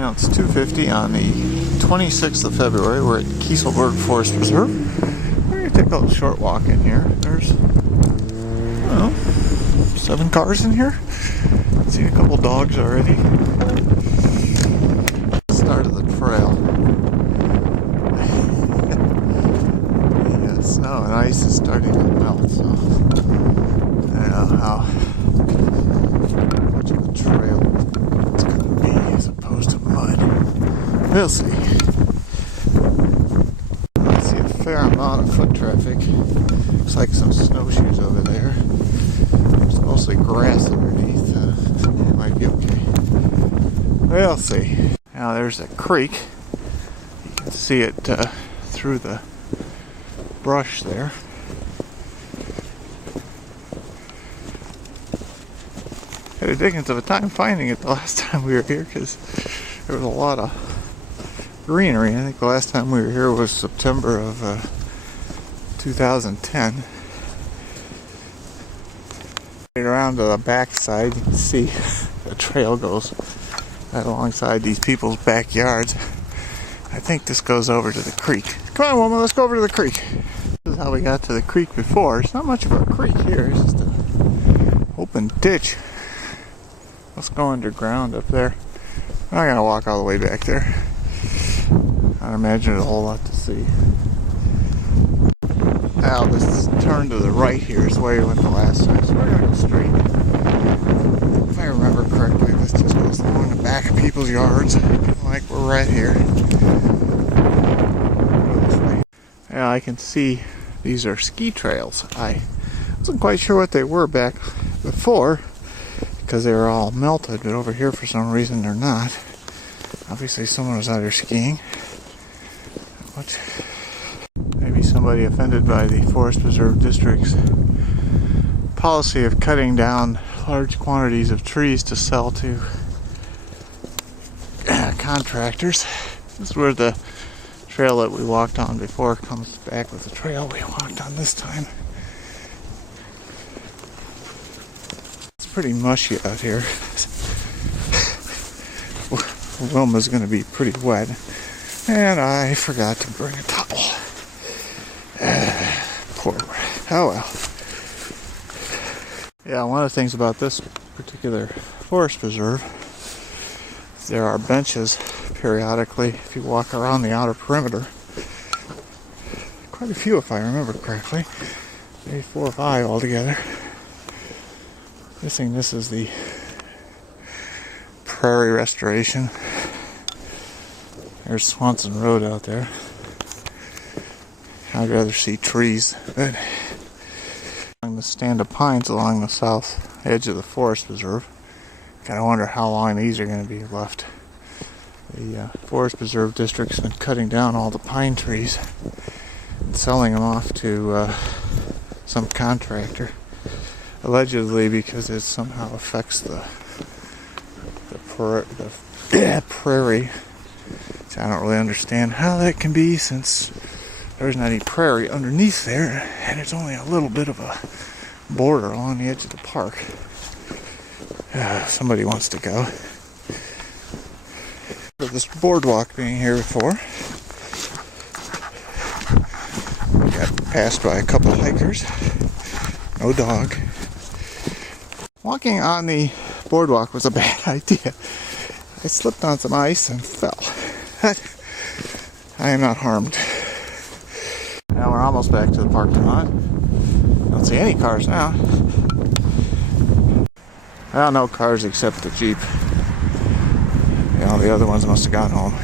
Now it's 2:50 on the 26th of February. We're at Keiselberg Forest Preserve. We're going to take a little short walk in here. There's, I don't know, 7 cars in here. I've seen a couple dogs already. Start of the trail. The snow and ice is starting to melt, so I don't know how much of a trail it's going to be as opposed to mud. We'll see. I see a fair amount of foot traffic. Looks like some snowshoes over there. There's mostly grass underneath. It might be okay. We'll see. Now there's a creek. You can see it through the brush there. Had a dickens of a time finding it the last time we were here because there was a lot of greenery. I think the last time we were here was September of 2010. Right around to the back side, you can see the trail goes right alongside these people's backyards. I think this goes over to the creek. Come on, woman, let's go over to the creek. This is how we got to the creek before. It's not much of a creek here. It's just an open ditch. Let's go underground up there. I'm not gonna walk all the way back there. I don't imagine there's a whole lot to see. Now this turn to the right here is the way we went the last time, so we're gonna go straight. If I remember correctly, this just goes along the back of people's yards, like we're right here. Yeah, I can see these are ski trails. I wasn't quite sure what they were back before because they were all melted, but over here for some reason they're not. Obviously someone was out there skiing. What? Maybe somebody offended by the Forest Preserve District's policy of cutting down large quantities of trees to sell to contractors. This is where the trail that we walked on before comes back with the trail we walked on this time. It's pretty mushy out here. Wilma's going to be pretty wet, and I forgot to bring a towel. Poor. Oh well. Yeah, one of the things about this particular forest preserve, there are benches periodically if you walk around the outer perimeter. Quite a few if I remember correctly. Maybe 4 or 5 altogether. Guessing this is the prairie restoration. There's Swanson Road out there. I'd rather see trees, but along the stand of pines along the south edge of the forest preserve. Kind of wonder how long these are going to be left. The Forest Preserve District's been cutting down all the pine trees and selling them off to some contractor, allegedly because it somehow affects the prairie. So I don't really understand how that can be, since there's not any prairie underneath there, and there's only a little bit of a border along the edge of the park. Somebody wants to go. This boardwalk being here before. We got passed by a couple hikers. No dog. Walking on the boardwalk was a bad idea. I slipped on some ice and fell. I am not harmed. Now we're almost back to the parking lot. Don't see any cars now. Well, no cars except the Jeep. You know, the other ones must have gone home.